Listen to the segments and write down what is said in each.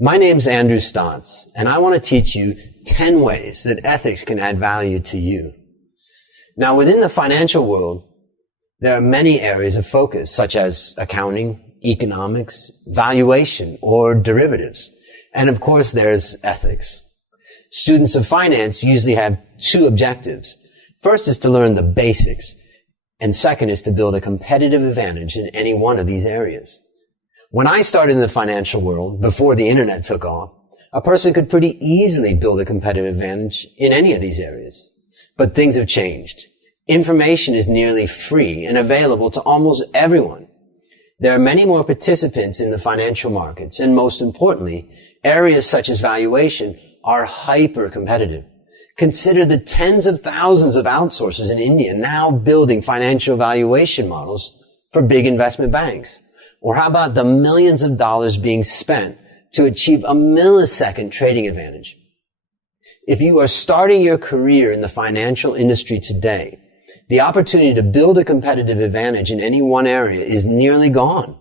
My name's Andrew Stotz, and I want to teach you 10 ways that ethics can add value to you. Now, within the financial world, there are many areas of focus, such as accounting, economics, valuation, or derivatives. And of course, there's ethics. Students of finance usually have two objectives. First is to learn the basics, and second is to build a competitive advantage in any one of these areas. When I started in the financial world, before the internet took off, a person could pretty easily build a competitive advantage in any of these areas. But things have changed. Information is nearly free and available to almost everyone. There are many more participants in the financial markets, and most importantly, areas such as valuation are hyper-competitive. Consider the tens of thousands of outsourcers in India now building financial valuation models for big investment banks. Or how about the millions of dollars being spent to achieve a millisecond trading advantage? If you are starting your career in the financial industry today, the opportunity to build a competitive advantage in any one area is nearly gone.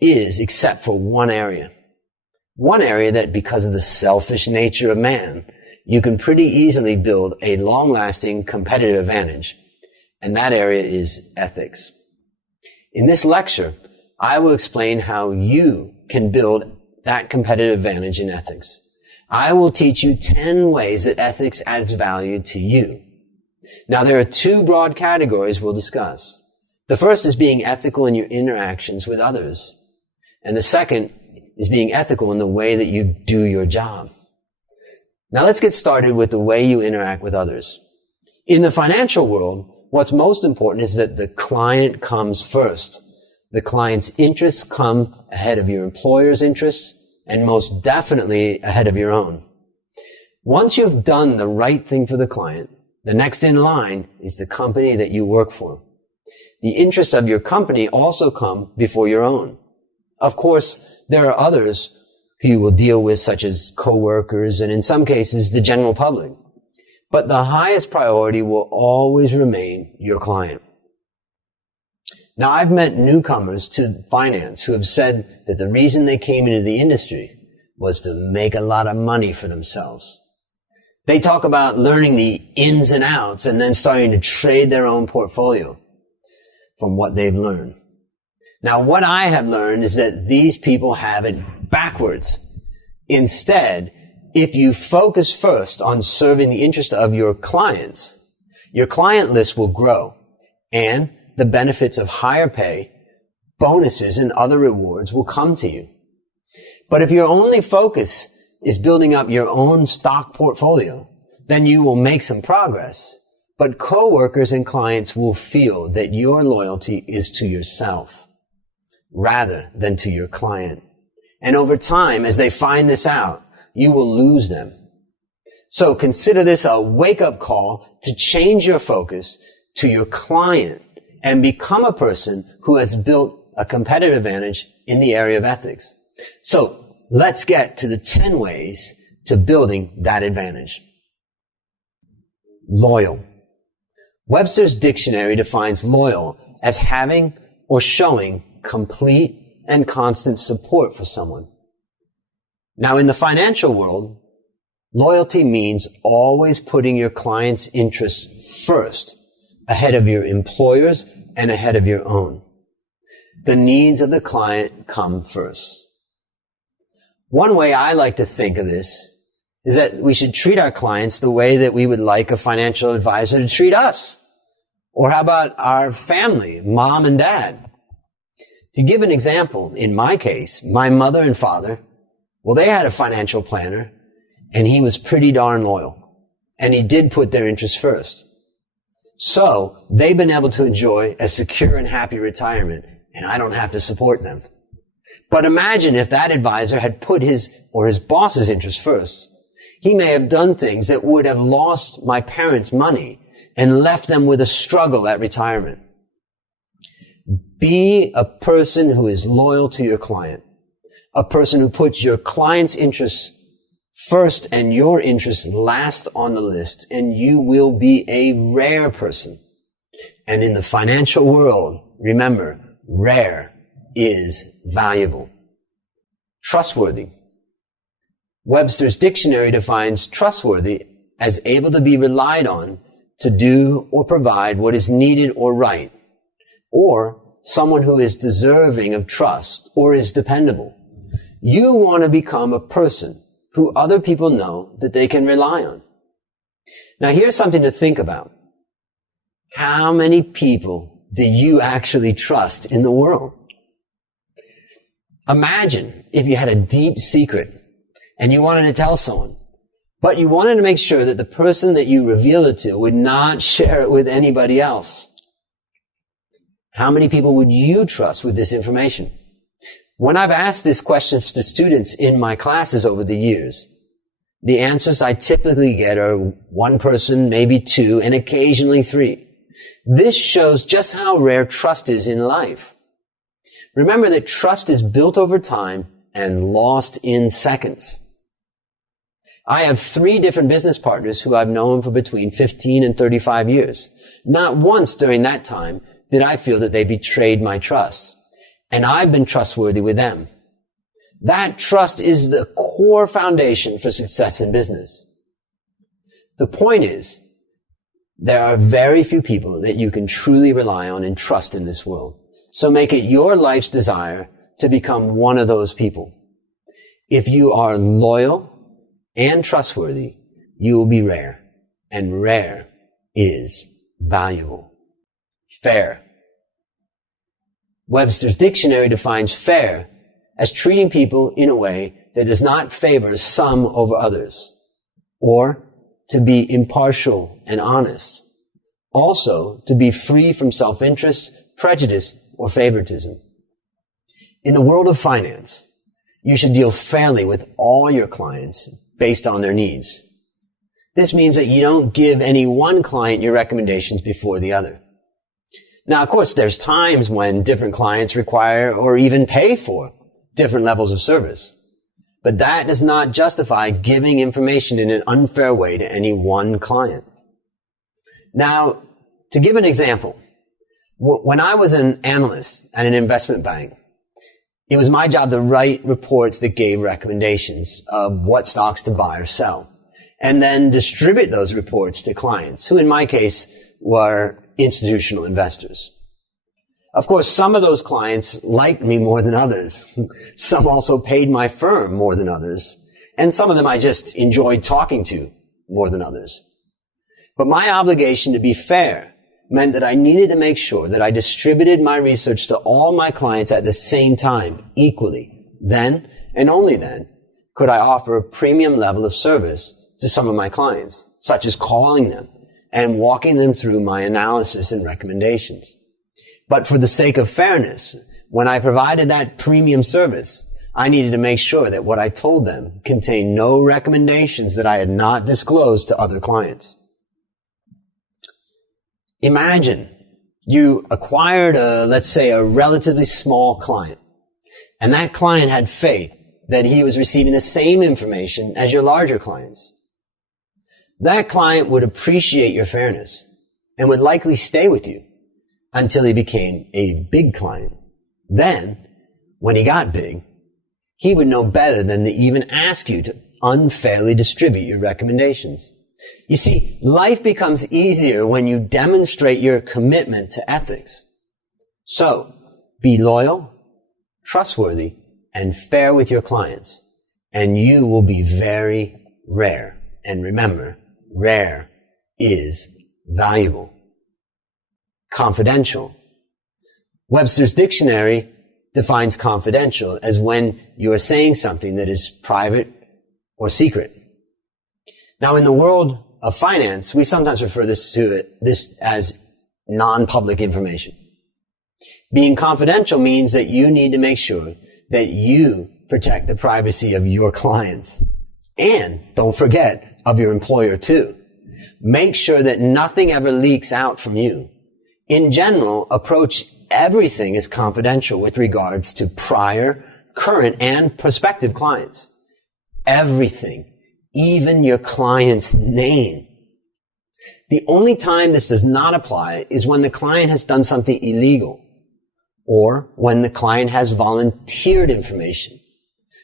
Except for one area. One area that, because of the selfish nature of man, you can pretty easily build a long-lasting competitive advantage. And that area is ethics. In this lecture, I will explain how you can build that competitive advantage in ethics. I will teach you 10 ways that ethics adds value to you. Now, there are two broad categories we'll discuss. The first is being ethical in your interactions with others. And the second is being ethical in the way that you do your job. Now, let's get started with the way you interact with others. In the financial world, what's most important is that the client comes first. The client's interests come ahead of your employer's interests, and most definitely ahead of your own. Once you've done the right thing for the client, the next in line is the company that you work for. The interests of your company also come before your own. Of course, there are others who you will deal with, such as coworkers and in some cases the general public. But the highest priority will always remain your client. Now, I've met newcomers to finance who have said that the reason they came into the industry was to make a lot of money for themselves. They talk about learning the ins and outs and then starting to trade their own portfolio from what they've learned. Now, what I have learned is that these people have it backwards. Instead, if you focus first on serving the interest of your clients, your client list will grow, and the benefits of higher pay, bonuses, and other rewards will come to you. But if your only focus is building up your own stock portfolio, then you will make some progress. But coworkers and clients will feel that your loyalty is to yourself rather than to your client. And over time, as they find this out, you will lose them. So consider this a wake-up call to change your focus to your client and become a person who has built a competitive advantage in the area of ethics. So let's get to the 10 ways to building that advantage. Loyal. Webster's dictionary defines loyal as having or showing complete and constant support for someone. Now, in the financial world, loyalty means always putting your client's interests first, ahead of your employer's and ahead of your own. The needs of the client come first. One way I like to think of this is that we should treat our clients the way that we would like a financial advisor to treat us. Or how about our family, mom and dad? To give an example, in my case, my mother and father, well, they had a financial planner, and he was pretty darn loyal. And he did put their interests first. So they've been able to enjoy a secure and happy retirement, and I don't have to support them. But imagine if that advisor had put his or his boss's interests first. He may have done things that would have lost my parents money and left them with a struggle at retirement. Be a person who is loyal to your client, a person who puts your client's interests first and your interests last on the list, and you will be a rare person. And in the financial world, remember, rare is valuable. Trustworthy. Webster's dictionary defines trustworthy as able to be relied on to do or provide what is needed or right, or someone who is deserving of trust or is dependable. You want to become a person who other people know that they can rely on. Now here's something to think about. How many people do you actually trust in the world? Imagine if you had a deep secret and you wanted to tell someone, but you wanted to make sure that the person that you reveal it to would not share it with anybody else. How many people would you trust with this information? When I've asked this question to students in my classes over the years, the answers I typically get are one person, maybe two, and occasionally three. This shows just how rare trust is in life. Remember that trust is built over time and lost in seconds. I have 3 different business partners who I've known for between 15 and 35 years. Not once during that time did I feel that they betrayed my trust. And I've been trustworthy with them. That trust is the core foundation for success in business. The point is, there are very few people that you can truly rely on and trust in this world. So make it your life's desire to become one of those people. If you are loyal and trustworthy, you will be rare. And rare is valuable. Fair. Webster's dictionary defines fair as treating people in a way that does not favor some over others, or to be impartial and honest. Also, to be free from self-interest, prejudice, or favoritism. In the world of finance, you should deal fairly with all your clients based on their needs. This means that you don't give any one client your recommendations before the other. Now, of course, there's times when different clients require or even pay for different levels of service. But that does not justify giving information in an unfair way to any one client. Now, to give an example, when I was an analyst at an investment bank, it was my job to write reports that gave recommendations of what stocks to buy or sell, and then distribute those reports to clients, who in my case were institutional investors. Of course, some of those clients liked me more than others. Some also paid my firm more than others. And some of them I just enjoyed talking to more than others. But my obligation to be fair meant that I needed to make sure that I distributed my research to all my clients at the same time, equally. Then, and only then, could I offer a premium level of service to some of my clients, such as calling them and walking them through my analysis and recommendations. But for the sake of fairness, when I provided that premium service, I needed to make sure that what I told them contained no recommendations that I had not disclosed to other clients. Imagine you acquired let's say a relatively small client, and that client had faith that he was receiving the same information as your larger clients. That client would appreciate your fairness and would likely stay with you until he became a big client. Then, when he got big, he would know better than to even ask you to unfairly distribute your recommendations. You see, life becomes easier when you demonstrate your commitment to ethics. So, be loyal, trustworthy, and fair with your clients, and you will be very rare. And remember, rare is valuable. Confidential. Webster's dictionary defines confidential as when you are saying something that is private or secret. Now, in the world of finance, we sometimes refer this as non-public information. Being confidential means that you need to make sure that you protect the privacy of your clients. And don't forget of your employer too. Make sure that nothing ever leaks out from you. In general, approach everything as confidential with regards to prior, current, and prospective clients. Everything, even your client's name. The only time this does not apply is when the client has done something illegal, or when the client has volunteered information.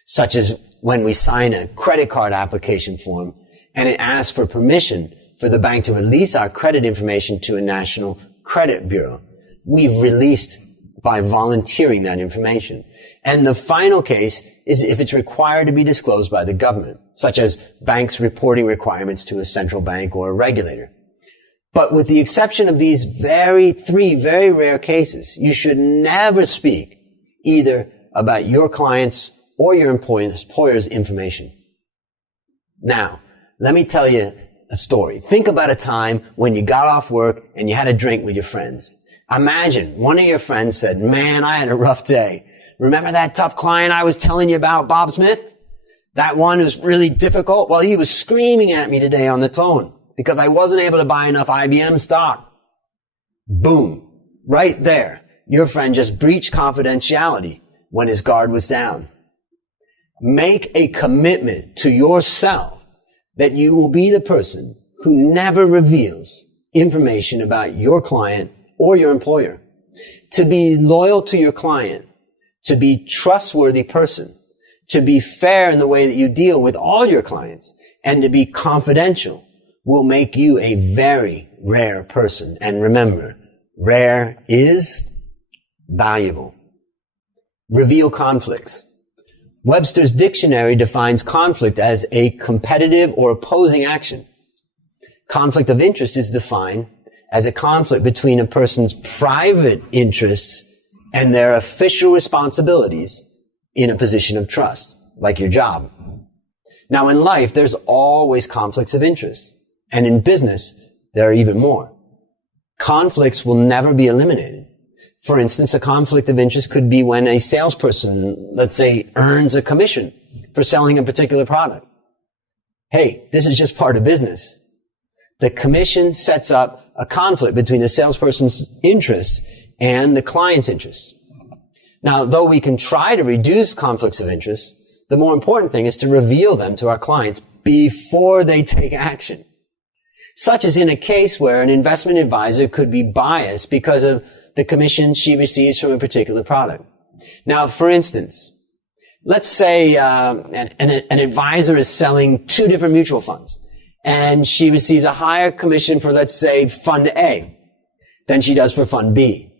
such as when we sign a credit card application form and it asks for permission for the bank to release our credit information to a national credit bureau. We've released by volunteering that information. And the final case is if it's required to be disclosed by the government, such as banks reporting requirements to a central bank or a regulator. But with the exception of these three very rare cases, you should never speak either about your clients or your employer's information. Now, let me tell you a story. Think about a time when you got off work and you had a drink with your friends. Imagine one of your friends said, "Man, I had a rough day. Remember that tough client I was telling you about, Bob Smith? That one who's really difficult? Well, he was screaming at me today on the phone because I wasn't able to buy enough IBM stock." Boom. Right there. Your friend just breached confidentiality when his guard was down. Make a commitment to yourself that you will be the person who never reveals information about your client or your employer. To be loyal to your client, to be a trustworthy person, to be fair in the way that you deal with all your clients, and to be confidential will make you a very rare person. And remember, rare is valuable. Reveal conflicts. Webster's dictionary defines conflict as a competitive or opposing action. Conflict of interest is defined as a conflict between a person's private interests and their official responsibilities in a position of trust, like your job. Now, in life, there's always conflicts of interest. And in business, there are even more. Conflicts will never be eliminated. For instance, a conflict of interest could be when a salesperson, let's say, earns a commission for selling a particular product. Hey, this is just part of business. The commission sets up a conflict between the salesperson's interests and the client's interests. Now, though we can try to reduce conflicts of interest, the more important thing is to reveal them to our clients before they take action. Such as in a case where an investment advisor could be biased because of the commission she receives from a particular product. Now, for instance, let's say an advisor is selling two different mutual funds, and she receives a higher commission for, let's say, Fund A than she does for Fund B.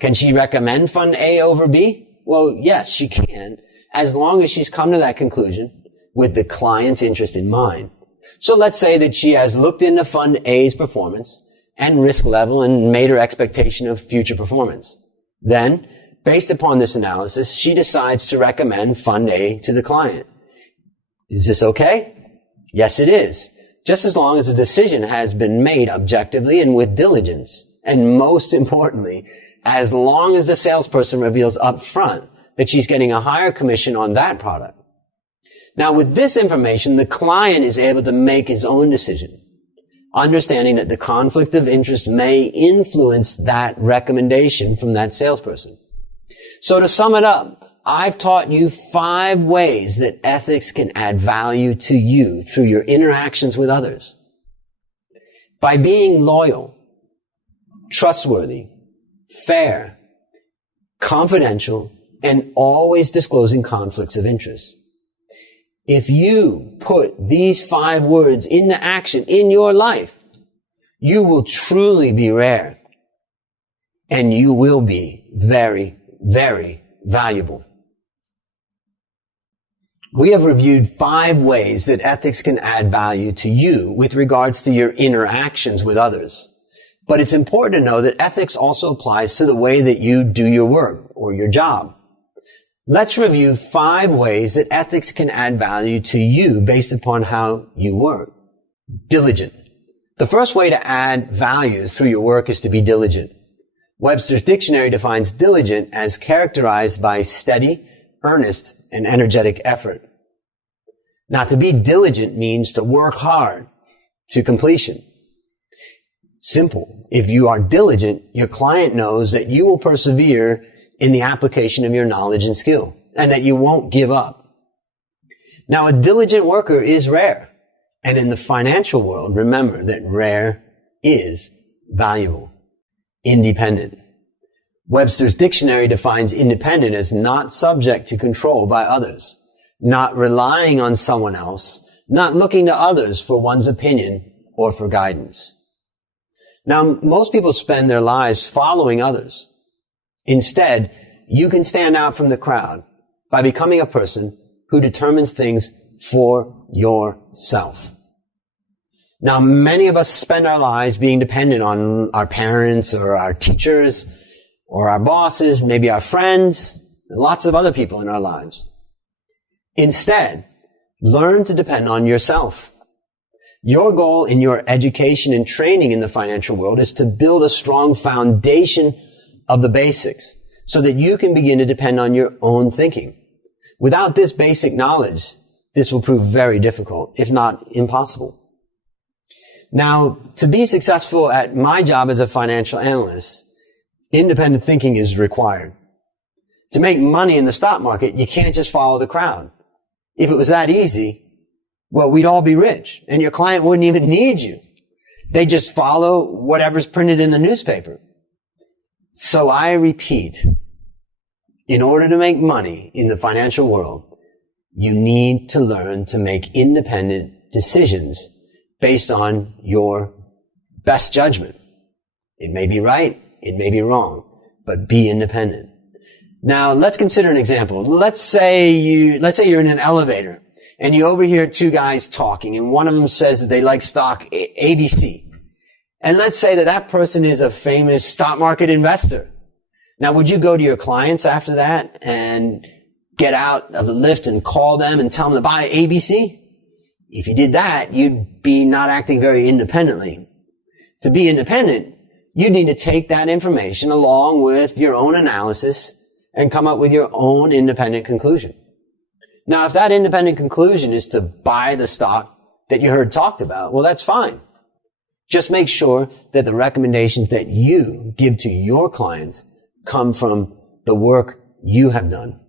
Can she recommend Fund A over B? Well, yes, she can, as long as she's come to that conclusion with the client's interest in mind. So let's say that she has looked into Fund A's performance and risk level and made her expectation of future performance. Then, based upon this analysis, she decides to recommend Fund A to the client. Is this okay? Yes, it is. Just as long as the decision has been made objectively and with diligence. And most importantly, as long as the salesperson reveals up front that she's getting a higher commission on that product. Now, with this information, the client is able to make his own decision, understanding that the conflict of interest may influence that recommendation from that salesperson. So to sum it up, I've taught you 5 ways that ethics can add value to you through your interactions with others. By being loyal, trustworthy, fair, confidential, and always disclosing conflicts of interest. If you put these 5 words into action in your life, you will truly be rare. And you will be very, very valuable. We have reviewed 5 ways that ethics can add value to you with regards to your interactions with others. But it's important to know that ethics also applies to the way that you do your work or your job. Let's review 5 ways that ethics can add value to you based upon how you work. Diligent. The first way to add value through your work is to be diligent. Webster's dictionary defines diligent as characterized by steady, earnest, and energetic effort. Now, to be diligent means to work hard to completion. Simple. If you are diligent, your client knows that you will persevere in the application of your knowledge and skill, and that you won't give up. Now, a diligent worker is rare. And in the financial world, remember that rare is valuable. Independent. Webster's dictionary defines independent as not subject to control by others. not relying on someone else, not looking to others for one's opinion or for guidance. Now, most people spend their lives following others. Instead, you can stand out from the crowd by becoming a person who determines things for yourself. Now, many of us spend our lives being dependent on our parents or our teachers or our bosses, maybe our friends, and lots of other people in our lives. Instead, learn to depend on yourself. Your goal in your education and training in the financial world is to build a strong foundation of the basics so that you can begin to depend on your own thinking. Without this basic knowledge, this will prove very difficult, if not impossible. Now, to be successful at my job as a financial analyst, independent thinking is required. To make money in the stock market, you can't just follow the crowd. If it was that easy, well, we'd all be rich, and your client wouldn't even need you. They just follow whatever's printed in the newspaper. So I repeat, in order to make money in the financial world, you need to learn to make independent decisions based on your best judgment. It may be right, it may be wrong, but be independent. Now, let's consider an example. Let's say you're in an elevator and you overhear two guys talking, and one of them says that they like stock ABC. And let's say that person is a famous stock market investor. Now, would you go to your clients after that and get out of the lift and call them and tell them to buy ABC? If you did that, you'd be not acting very independently. To be independent, you need to take that information along with your own analysis and come up with your own independent conclusion. Now, if that independent conclusion is to buy the stock that you heard talked about, well, that's fine. Just make sure that the recommendations that you give to your clients come from the work you have done.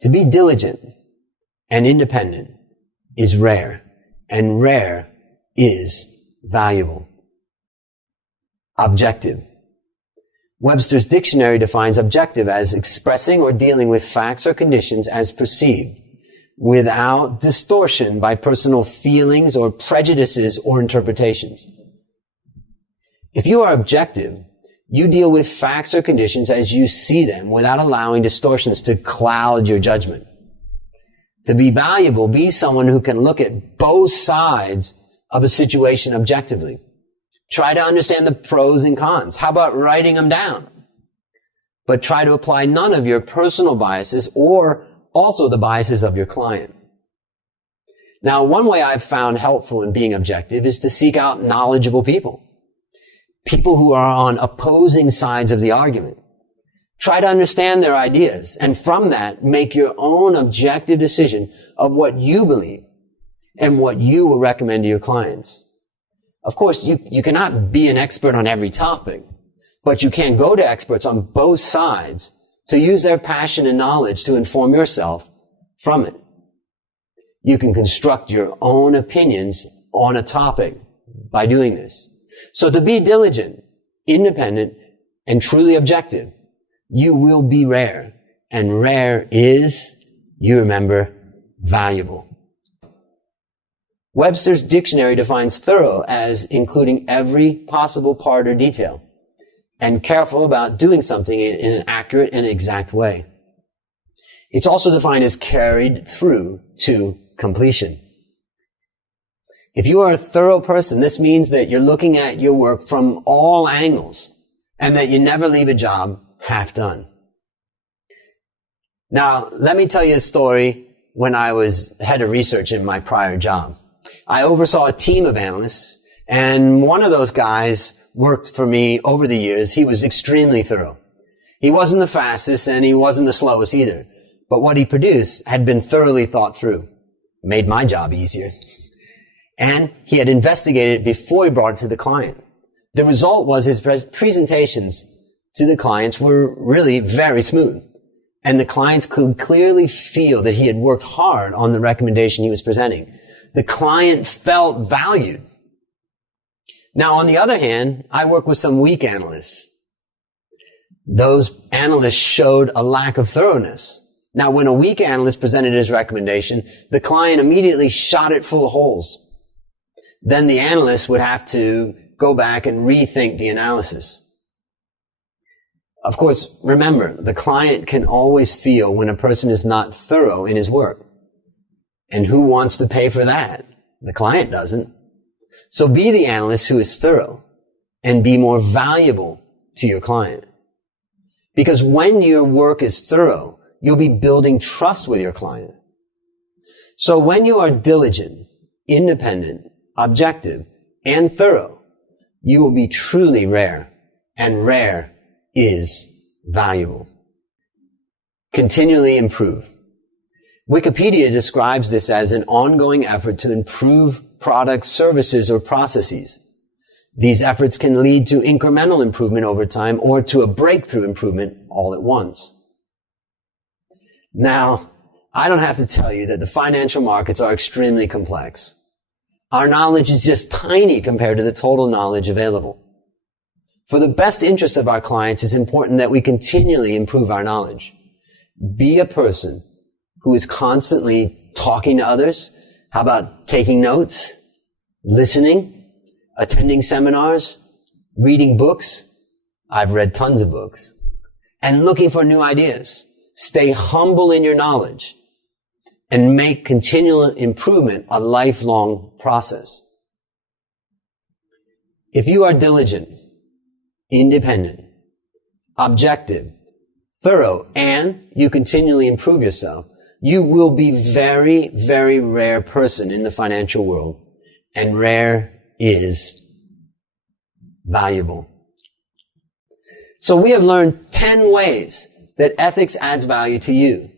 To be diligent and independent is rare, and rare is valuable. Objective. Webster's dictionary defines objective as expressing or dealing with facts or conditions as perceived, without distortion by personal feelings or prejudices or interpretations. If you are objective, you deal with facts or conditions as you see them without allowing distortions to cloud your judgment. To be valuable, be someone who can look at both sides of a situation objectively. Try to understand the pros and cons. How about writing them down? But try to apply none of your personal biases or also the biases of your client. Now, one way I've found helpful in being objective is to seek out knowledgeable people. People who are on opposing sides of the argument. Try to understand their ideas, and from that, make your own objective decision of what you believe and what you will recommend to your clients. Of course, you cannot be an expert on every topic, but you can go to experts on both sides to use their passion and knowledge to inform yourself from it. You can construct your own opinions on a topic by doing this. So to be diligent, independent, and truly objective, you will be rare. And rare is, you remember, valuable. Webster's dictionary defines thorough as including every possible part or detail, and careful about doing something in an accurate and exact way. It's also defined as carried through to completion. If you are a thorough person, this means that you're looking at your work from all angles and that you never leave a job half done. Now, let me tell you a story when I was head of research in my prior job. I oversaw a team of analysts, and one of those guys worked for me over the years. He was extremely thorough. He wasn't the fastest and he wasn't the slowest either, but what he produced had been thoroughly thought through. Made my job easier. And he had investigated it before he brought it to the client. The result was his presentations to the clients were really very smooth. And the clients could clearly feel that he had worked hard on the recommendation he was presenting. The client felt valued. Now, on the other hand, I work with some weak analysts. Those analysts showed a lack of thoroughness. Now, when a weak analyst presented his recommendation, the client immediately shot it full of holes. Then the analyst would have to go back and rethink the analysis. Of course, remember, the client can always feel when a person is not thorough in his work. And who wants to pay for that? The client doesn't. So be the analyst who is thorough and be more valuable to your client. Because when your work is thorough, you'll be building trust with your client. So when you are diligent, independent, objective, and thorough, you will be truly rare, and rare is valuable. Continually improve. Wikipedia describes this as an ongoing effort to improve products, services, or processes. These efforts can lead to incremental improvement over time or to a breakthrough improvement all at once. Now, I don't have to tell you that the financial markets are extremely complex. Our knowledge is just tiny compared to the total knowledge available. For the best interest of our clients, it's important that we continually improve our knowledge. Be a person who is constantly talking to others. How about taking notes, listening, attending seminars, reading books? I've read tons of books. And looking for new ideas. Stay humble in your knowledge and make continual improvement a lifelong process. If you are diligent, independent, objective, thorough, and you continually improve yourself, you will be very, very rare person in the financial world. And rare is valuable. So we have learned 10 ways that ethics adds value to you.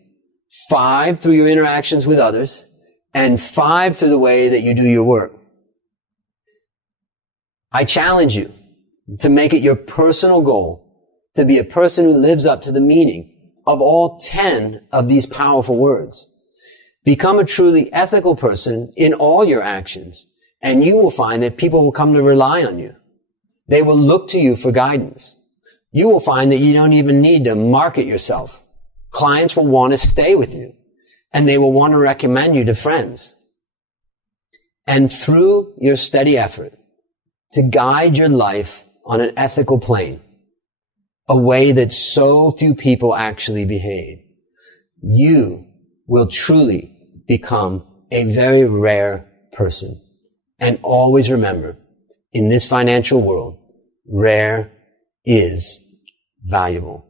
5 through your interactions with others, and 5 through the way that you do your work. I challenge you to make it your personal goal to be a person who lives up to the meaning of all 10 of these powerful words. Become a truly ethical person in all your actions, and you will find that people will come to rely on you. They will look to you for guidance. You will find that you don't even need to market yourself. Clients will want to stay with you, and they will want to recommend you to friends. And through your steady effort to guide your life on an ethical plane, a way that so few people actually behave, you will truly become a very rare person. And always remember, in this financial world, rare is valuable.